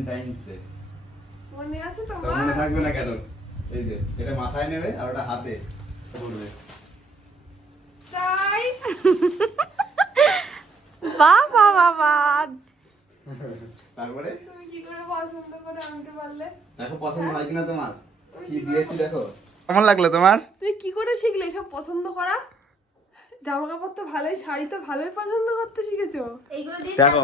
Valentine's day মনে আছে তো মনে থাকবে না কেন? এই যে এটা মাথায় নেবে আর ওটা হাতে ধরবে। তাই? বাহ বাহ বাহ বাহ। তারপরে? তুমি কি করে পছন্দ করে আনতে পারলে? দেখো পছন্দ হয় কিনা তোমার? কি দিয়েছি দেখো। কেমন লাগল তোমার? তুমি কি করে শিখলে এসব পছন্দ করা? জামা কাপড় তো ভালোই শাড়ি তো ভালোই পছন্দ করতে শিখেছো। এইগুলো দিয়ে দেখো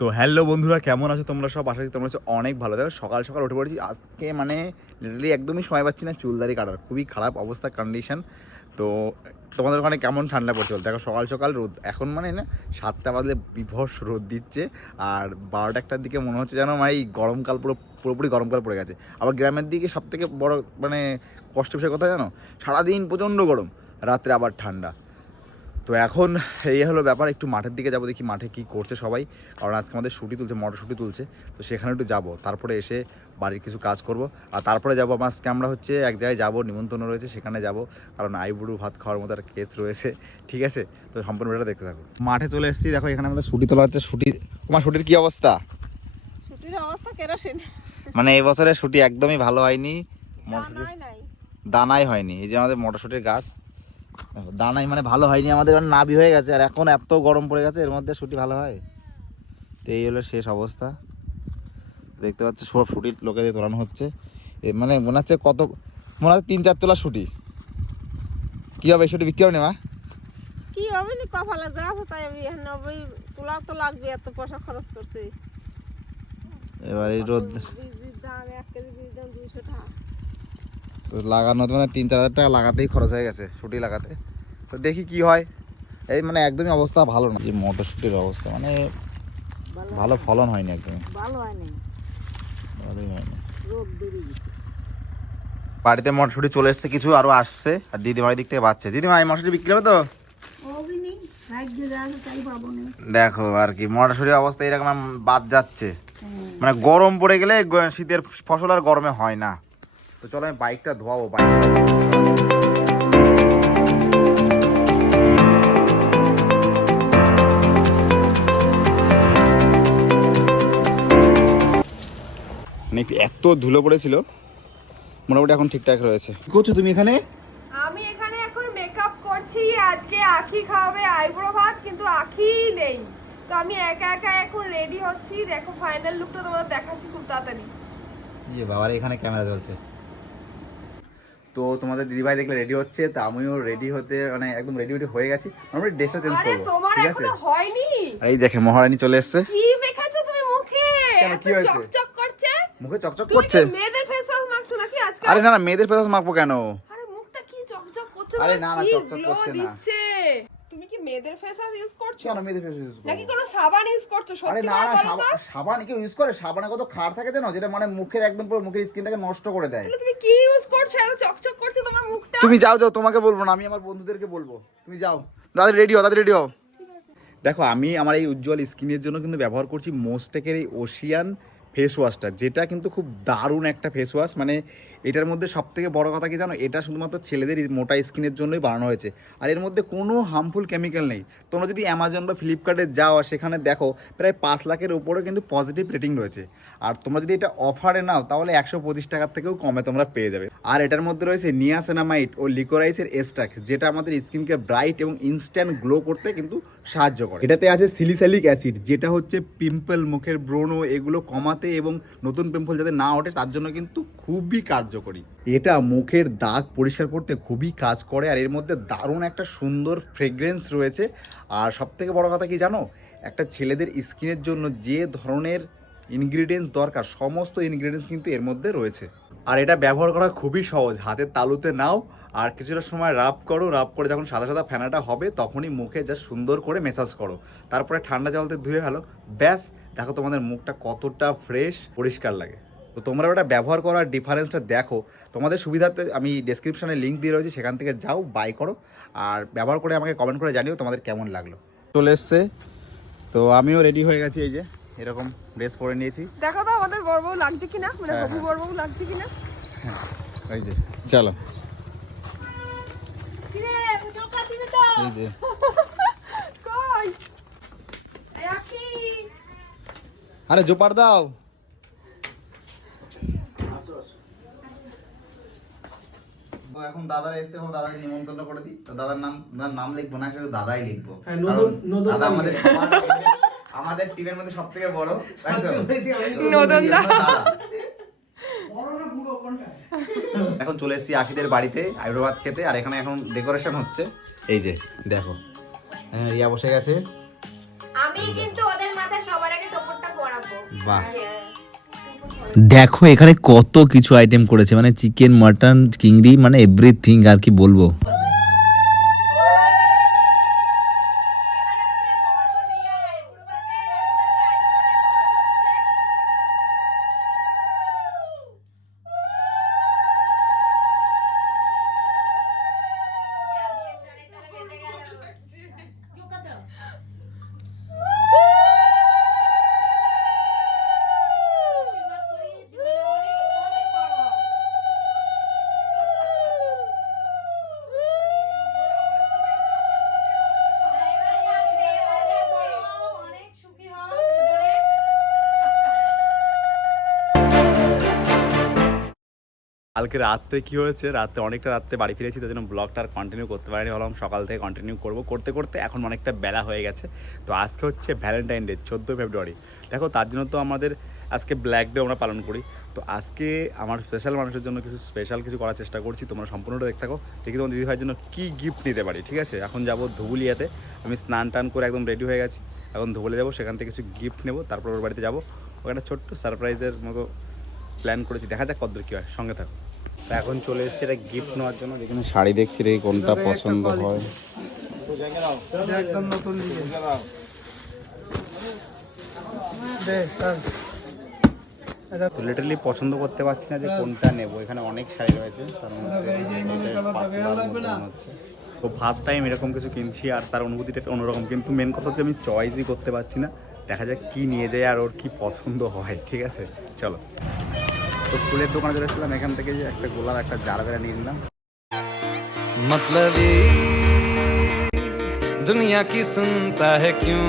তো হ্যালো বন্ধুরা, কেমন আছো তোমরা সব? আশা করি তোমরা অনেক ভালো দেখো সকাল সকাল উঠে পড়েছি। আজকে মানে লিটারালি একদমই সময় পাচ্ছি না চুলদারি কাটার। খুবই খারাপ অবস্থা কন্ডিশন তো তোমাদের ওখানে কেমন ঠান্ডা পড়ছে? দেখো, সকাল সকাল রোদ, এখন মানে না, সাতটা বাজলে বিভস রোদ দিচ্ছে। আর বারোটা একটার দিকে মনে হচ্ছে যেন মানে গরমকাল পুরো, পুরোপুরি গরমকাল পড়ে গেছে। আবার গ্রামের দিকে সব থেকে বড় মানে কষ্ট বিষয় কথা জানো? সারাদিন প্রচণ্ড গরম, রাত্রে আবার ঠান্ডা। তো এখন এই হলো ব্যাপার একটু মাঠের দিকে যাব দেখি মাঠে কি করছে সবাই। কারণ আজকে আমাদের ছুটি তুলছে মটরশুটি তুলছে তো সেখানে একটু যাব। তারপরে এসে বাড়ির কিছু কাজ করব। আর তারপরে যাব আমার আজকে আমরা হচ্ছে এক জায়গায় যাব নিমন্ত্রণ রয়েছে সেখানে যাব। কারণ আইবুড়ু ভাত খাওয়ার মতো একটা কেস রয়েছে ঠিক আছে? তো সম্পূর্ণ এটা দেখতে থাকো। মাঠে চলে এসেছি দেখো এখানে আমাদের ছুটি তোলা হচ্ছে ছুটি তোমার ছুটির কি অবস্থা? অবস্থা কেরোসিন। মানে এই বছরে ছুটি একদমই ভালো হয়নি মটরশুঁটি নাই। নাই দানাই হয়নি এই যে আমাদের মটরশুটির গাছ। দানাই মানে ভালো হয়নি আমাদের মানে নাবি হয়ে গেছে আর এখন এত গরম পড়ে গেছে এর মধ্যে শুটি ভালো হয়? তো এই হলো শেষ অবস্থা। দেখতে পাচ্ছ সব শুটি লোকে দিয়ে তোলানো হচ্ছে। মানে মনে হচ্ছে কত মনে হচ্ছে তিন চার তোলা শুটি। কি হবে শুটি বিক্রি হবে না মা? কি হবে না কপালে যা আছে তাই আমি এখন ওই তোলা তো লাগবে এত পয়সা খরচ করছে। এবার এই রোদ দাম এক কেজি বীজ দাম দুইশো টাকা তো লাগানো মানে তিন চার হাজার টাকা লাগাতেই খরচ হয়ে গেছে শুটি লাগাতে। তো দেখি কি হয়। এই মানে একদমই অবস্থা ভালো না। এই মটরশুটির অবস্থা মানে ভালো ফলন হয়নি ভালো হয় ভালোই গেছে। বাড়িতে মটরশুটি চলে এসছে কিছু আরও আসছে। আর দিদিমার দিক থেকে বাচ্চা। দিদিমা এই মটরশুটি বিক্রি হবে তো? হবে নেই ভাগ্য যা আছে তাই পাবো না। দেখো আর কি মটরশুটির অবস্থা এরকম বাদ যাচ্ছে। মানে গরম পড়ে গেলে শীতের ফসল আর গরমে হয় না। তো চলো আমি বাইকটা ধোয়াবো বাইক মানে এত ধুলো পড়েছিল? মোটামুটি এখন ঠিকঠাক রয়েছে। কি করছ তুমি এখানে? আমি এখানে এখন মেকআপ করছি আজকে আখি খাওয়াবে আইব্রো ভাত কিন্তু আখি নেই। তো আমি একা একা এখন রেডি হচ্ছি। দেখো ফাইনাল লুকটা তোমাদের দেখাচ্ছি খুব তাড়াতাড়ি। ইয়ে বাবার এখানে ক্যামেরা চলছে। তো তোমাদের দিদিভাই দেখলে রেডি হচ্ছে তা আমিও রেডি হতে মানে একদম রেডি রেডি হয়ে গেছি। আমরা ড্রেসটা চেঞ্জ করব ঠিক আছে? হয়নি? এই দেখে মহারানী চলে এসেছে। কি মেখাচ্ছ তুমি মুখে? কেন, কি হয়েছে? চকচক করছে? মুখে চকচক করছে? তুমি মেয়েদের ফেস ওয়াশ মাখছো নাকি আজকে আরে না না মেয়েদের ফেস ওয়াশ মাখবো কেন? আরে মুখটা কি চকচক করছে আরে না, না, চকচক করছে না। তুমি কি মেয়েদের ইউজ করছ? কেন মেয়েদের ইউজ নাকি কোনো সাবান ইউজ করছ? আরে সত্যি না করে না বলো তো। সাবান সাবান কেউ ইউজ করে? সাবানে কত খার থাকে জানো? যেটা মানে মুখের একদম পুরো মুখের স্কিনটাকে নষ্ট করে দেয়। তাহলে তুমি কি ইউজ করছ? এত চকচক করছে তোমার মুখটা? তুমি যাও যাও তোমাকে বলব না আমি আমার বন্ধুদেরকে বলব। তুমি যাও। দাদা রেডি হও দাদা রেডি হও। দেখো আমি আমার এই উজ্জ্বল স্কিনের জন্য কিন্তু ব্যবহার করছি মোস্টেকের এই ওশিয়ান ফেস ওয়াশটা যেটা কিন্তু খুব দারুণ একটা ফেস ওয়াশ মানে এটার মধ্যে সব থেকে বড় কথা কি জানো? এটা শুধুমাত্র ছেলেদের মোটা স্কিনের জন্যই বানানো হয়েছে। আর এর মধ্যে কোনো হার্মফুল কেমিক্যাল নেই। তোমরা যদি অ্যামাজন বা ফ্লিপকার্টে যাও সেখানে দেখো, প্রায় পাঁচ লাখের উপরে কিন্তু পজিটিভ রেটিং রয়েছে। আর তোমরা যদি এটা অফারে নাও, তাহলে একশো পঁচিশ টাকার থেকেও কমে তোমরা পেয়ে যাবে। আর এটার মধ্যে রয়েছে নিয়াসেনামাইট ও লিকোরাইসের এস্ট্রাক্স যেটা আমাদের স্কিনকে ব্রাইট এবং ইনস্ট্যান্ট গ্লো করতে কিন্তু সাহায্য করে। এটাতে আছে সিলিসালিক অ্যাসিড যেটা হচ্ছে পিম্পল মুখের ব্রণ, এগুলো কমাতে এবং নতুন পিম্পল যাতে না ওঠে, তার জন্য কিন্তু খুবই কার্যকরী। এটা মুখের দাগ পরিষ্কার করতে খুবই কাজ করে, আর এর মধ্যে দারুণ একটা সুন্দর ফ্রেগরেন্স রয়েছে। আর সব থেকে বড় কথা কি জানো? একটা ছেলেদের স্কিনের জন্য যে ধরনের ইনগ্রিডিয়েন্টস দরকার, সমস্ত ইনগ্রিডিয়েন্টস কিন্তু এর মধ্যে রয়েছে। আর এটা ব্যবহার করা খুবই সহজ। হাতের তালুতে নাও, আর কিছুটা সময় রাব করো, রাব করে যখন সাদা সাদা ফেনাটা হবে, তখনই মুখে যা সুন্দর করে মেসাজ করো। তারপরে ঠান্ডা জলতে ধুয়ে ফেলো। ব্যাস, দেখো তোমাদের মুখটা কতটা ফ্রেশ পরিষ্কার লাগে। তো তোমরা ওটা ব্যবহার করার ডিফারেন্সটা দেখো। তোমাদের সুবিধার্থে আমি ডেসক্রিপশনে লিঙ্ক দিয়ে রয়েছি, সেখান থেকে যাও বাই করো। আর ব্যবহার করে আমাকে কমেন্ট করে জানিও তোমাদের কেমন লাগল। চলে এসছে। তো আমিও রেডি হয়ে গেছি এই যে। এরকম ড্রেস পরে নিয়েছি। দেখো তো আমাদের বড়বউ লাগছে কিনা? মানে হ্যাঁ, হবু হ্যাঁ। বড়বউ লাগছে কিনা? এই যে চলো। আরে জোপার দাও। তো এখন দাদারা এসছে ভাবো দাদাকে নিমন্ত্রণ করে দিই। তো দাদার নাম দাদার নাম লিখব না সেটা দাদাই লিখব। দাদা আমাদের আমাদের টিমের মধ্যে সব থেকে বড়। এখন চলে এসেছি আখিদের বাড়িতে আইব্রোভাত খেতে আর এখানে এখন ডেকোরেশন হচ্ছে। এই যে দেখো। হ্যাঁ, রিয়া বসে গেছে। আমি কিন্তু ওদের মাথায় সবার আগে টোপরটা পরাবো। বাহ। দেখো এখানে কত কিছু আইটেম করেছে। মানে চিকেন মাটন চিংড়ি মানে এভরিথিং আর কি বলব। কালকে রাত্রে কি হয়েছে? রাত্রে অনেকটা রাত্রে বাড়ি ফিরেছি, তার জন্য ব্লগটা আর কন্টিনিউ করতে পারিনি। ভাবলাম সকাল থেকে কন্টিনিউ করব। করতে করতে এখন অনেকটা বেলা হয়ে গেছে। তো আজকে হচ্ছে ভ্যালেন্টাইন ডে চোদ্দোই ফেব্রুয়ারি দেখো, তার জন্য তো আমাদের আজকে ব্ল্যাক ডে আমরা পালন করি। তো আজকে আমার স্পেশাল মানুষের জন্য কিছু স্পেশাল কিছু করার চেষ্টা করছি। তোমরা সম্পূর্ণটা দেখতে থাকো। দেখি তোমার দিদিভাইয়ের জন্য কী গিফট নিতে পারি, ঠিক আছে? এখন যাব ধুবুলিয়াতে। আমি স্নান টান করে একদম রেডি হয়ে গেছি। এখন ধুবুলি যাব, সেখান থেকে কিছু গিফট নেব। তারপর ওর বাড়িতে যাব। ওখানে ছোট্ট সারপ্রাইজের মতো প্ল্যান করেছি। দেখা যাক কতদূর কী হয়। সঙ্গে থাকো। এখন চলে এসেছি এটা গিফট নেওয়ার জন্য। যেখানে শাড়ি দেখছি রে কোনটা পছন্দ হয়। একদম নতুন তো লিটারলি পছন্দ করতে পারছি না যে কোনটা নেব। এখানে অনেক শাড়ি রয়েছে তার মধ্যে যে হচ্ছে। তো ফার্স্ট টাইম এরকম কিছু কিনছি আর তার অনুভূতিটা অন্যরকম। কিন্তু মেন কথা হচ্ছে আমি চয়েসই করতে পারছি না। দেখা যাক কি নিয়ে যায় আর ওর কি পছন্দ হয় ঠিক আছে? চলো। তো ফুলের দোকানে চলে এসেছিলাম এখান থেকে যে একটা গোলাপ একটা জার বেড়া নিয়ে নিলাম मतलबी दुनिया की सुनता है क्यों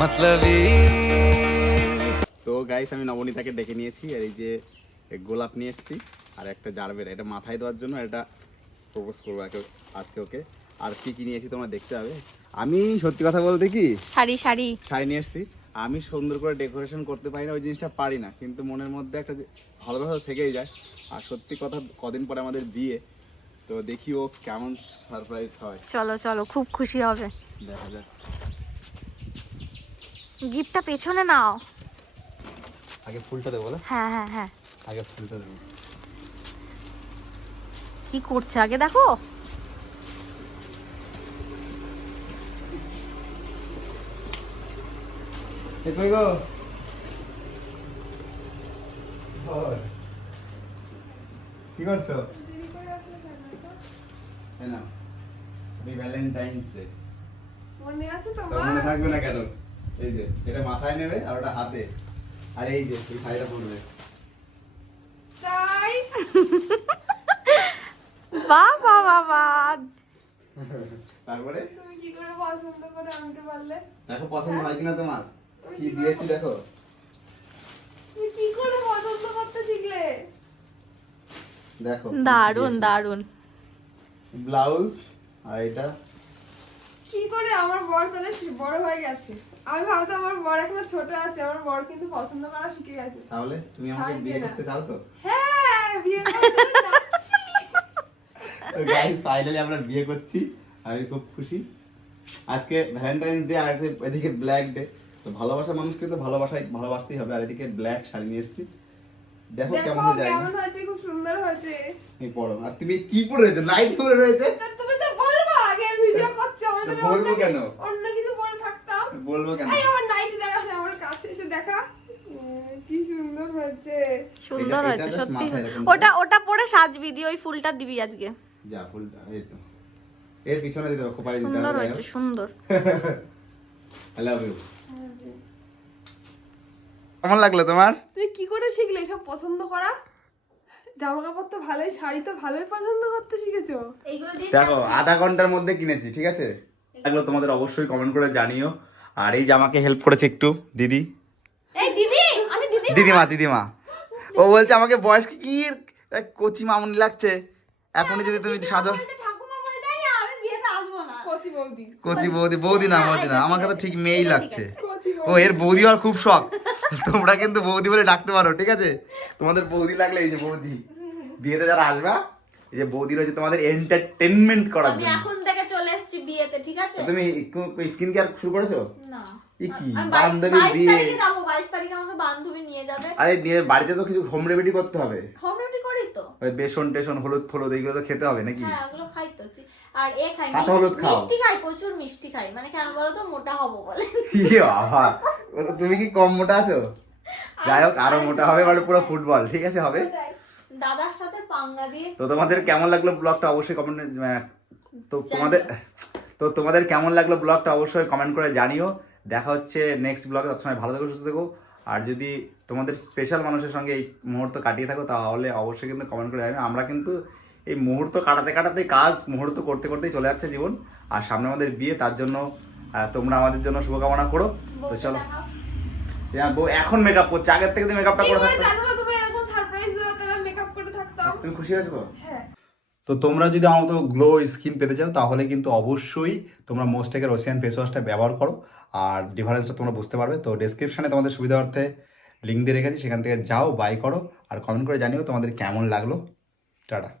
मतलबी তো গাইস আমি নবনীতাকে ডেকে নিয়েছি আর এই যে গোলাপ নিয়ে এসেছি আর একটা জারবেরা এটা মাথায় দেওয়ার জন্য এটা প্রপোজ করবো একে- আজকে ওকে আর কি কি নিয়েছি তোমরা দেখতে হবে আমি সত্যি কথা বলতে কি শাড়ি শাড়ি শাড়ি নিয়ে এসেছি আমি সুন্দর করে ডেকোরেশন করতে পারি না ওই জিনিসটা পারি না। কিন্তু মনের মধ্যে একটা ভালোবাসা থেকেই যায়। আর সত্যি কথা কদিন পরে আমাদের বিয়ে তো দেখি ও কেমন সারপ্রাইজ হয়। চলো চলো খুব খুশি হবে। দেখা যাক। গিফটটা পেছনে নাও। আগে ফুলটা দেবো হ্যাঁ হ্যাঁ হ্যাঁ। আগে ফুলটা দেবো। কি করছে? আগে দেখো। কই গো? কি করছ? হ্যাপি ভ্যালেন্টাইন্স ডে মনে আছে তোমার? মনে থাকবে না কেন? এই যে এটা মাথায় নেবে আর ওটা হাতে। আর এই যে এই শাড়িটা পরবে। তাই? বাহ বাহ বাহ বাহ। তারপরে? তুমি কি করে পছন্দ করে আনতে পারলে দেখো পছন্দ হয় কিনা তোমার? কি দিয়েছি দেখো? তুমি কি করে পছন্দ করতে শিখলে দেখো দারুণ দারুণ ব্লাউজ আর এটা। কি করে? আমার বর তাহলে বড় হয়ে গেছে। আমি ভাবতাম আমার বর এখনও ছোট আছে আমার বর কিন্তু পছন্দ করা শিখে গেছে। তাহলে তুমি আমাকে বিয়ে করতে চাও তো? হ্যাঁ বিয়ে করতে যাচ্ছি। গাইস ফাইনালি আমরা বিয়ে করছি আমি খুব খুশি। আজকে ভ্যালেন্টাইন্স ডে আর এদিকে ব্ল্যাক ডে তো ভালোবাসা মানুষকে তো ভালোবাসাই ভালোবাসতেই হবে। আর এদিকে ব্ল্যাক শাড়ি নিয়ে এসেছি। দেখো কেমন হয়ে যায় কেমন হয়েছে খুব সুন্দর হয়েছে। এই পরো। আর তুমি কি পরে রয়েছে? লাইট পরে রয়েছে? তুমি তো বলবা আগে ভিডিও করছ আমাদের বলব কেন? অন্য কিছু পরে থাকতাম। বলব কেন? এই আমার নাইটি দেখা আমার কাছে এসে দেখা। কি সুন্দর হয়েছে। সুন্দর হয়েছে সত্যি। ওটা ওটা পরে সাজবি দিয়ে ওই ফুলটা দিবি আজকে। যা ফুলটা এই তো। এর পিছনে দিতে খোপায় দিতে সুন্দর হয়েছে সুন্দর। আই লাভ ইউ কেমন লাগল তোমার? তুমি কি করে শিখলে এসব পছন্দ করা? জামা কাপড় তো ভালোই শাড়ি তো ভালোই পছন্দ করতে শিখেছো। দেখো আধা ঘণ্টার মধ্যে কিনেছি ঠিক আছে? এগুলো তোমাদের অবশ্যই কমেন্ট করে জানিও। আর এই জামাকে হেল্প করেছে একটু দিদি। এই দিদি আমি দিদি দিদিমা দিদিমা। ও বলছে আমাকে বয়স কি কচি মামুনি লাগছে? এখনই যদি তুমি সাজো। ঠাকুমা বলে জানি আমি বিয়েতে আসব না। কচি বৌদি। কচি বৌদি বৌদি না বৌদি না আমাকে তো ঠিক মেয়েই লাগছে। ও এর বৌদি হওয়ার খুব শখ। তোমরা কিন্তু বৌদি বলে ডাকতে পারো ঠিক আছে? তোমাদের বৌদি লাগলে এই যে বৌদি বিয়েতে যারা আসবা এই যে বৌদি রয়েছে তোমাদের এন্টারটেনমেন্ট করার জন্য। এখন থেকে চলে এসেছি বিয়েতে ঠিক আছে? তুমি স্কিন কেয়ার শুরু করেছ? না। কি বান্ধবী বিয়ে। তারিখে যাব বাইশ তারিখে আমাকে বান্ধবী নিয়ে যাবে। আরে নিয়ে বাড়িতে তো কিছু হোম রেমেডি করতে হবে। হোম করি তো। বেসন টেসন হলুদ ফলুদ এইগুলো তো খেতে হবে নাকি? হ্যাঁ খাই তো আর এ খাই মিষ্টি- খাই প্রচুর মিষ্টি খাই। মানে কেন বলো তো মোটা হব বলে। ইয়ে তুমি কি কম মোটা আছো? যাই হোক আরও মোটা হবে মানে পুরো ফুটবল ঠিক আছে হবে? দাদার সাথে পাঙ্গা দিয়ে তো তোমাদের কেমন লাগল ব্লগটা অবশ্যই কমেন্ট তো তোমাদের তো তোমাদের কেমন লাগল ব্লগটা অবশ্যই কমেন্ট করে জানিও। দেখা হচ্ছে নেক্সট ব্লগে তৎসময় ভালো থেকো সুস্থ থেকো। আর যদি তোমাদের স্পেশাল মানুষের সঙ্গে এই মুহূর্ত কাটিয়ে থাকো তাহলে অবশ্যই কিন্তু কমেন্ট করে জানিও। আমরা কিন্তু এই মুহূর্ত কাটাতে কাটাতে কাজ মুহূর্ত করতে করতেই চলে যাচ্ছে জীবন। আর সামনে আমাদের বিয়ে তার জন্য তোমরা আমাদের জন্য শুভকামনা করো। তো চলো। হ্যাঁ, বউ এখন মেকআপ করছে আগের থেকে তুমি মেকআপটা করে থাকতো। তুমি খুশি হয়েছো তো? হ্যাঁ। তো তোমরা যদি আমার মতো গ্লো স্কিন পেতে চাও তাহলে কিন্তু অবশ্যই তোমরা মোস্টেকের ওসিয়ান ফেস ওয়াশটা ব্যবহার করো। আর ডিফারেন্সটা তোমরা বুঝতে পারবে। তো ডেসক্রিপশনে তোমাদের সুবিধার্থে লিঙ্ক দিয়ে রেখেছি সেখান থেকে যাও বাই করো। আর কমেন্ট করে জানিও তোমাদের কেমন লাগল। টাটা।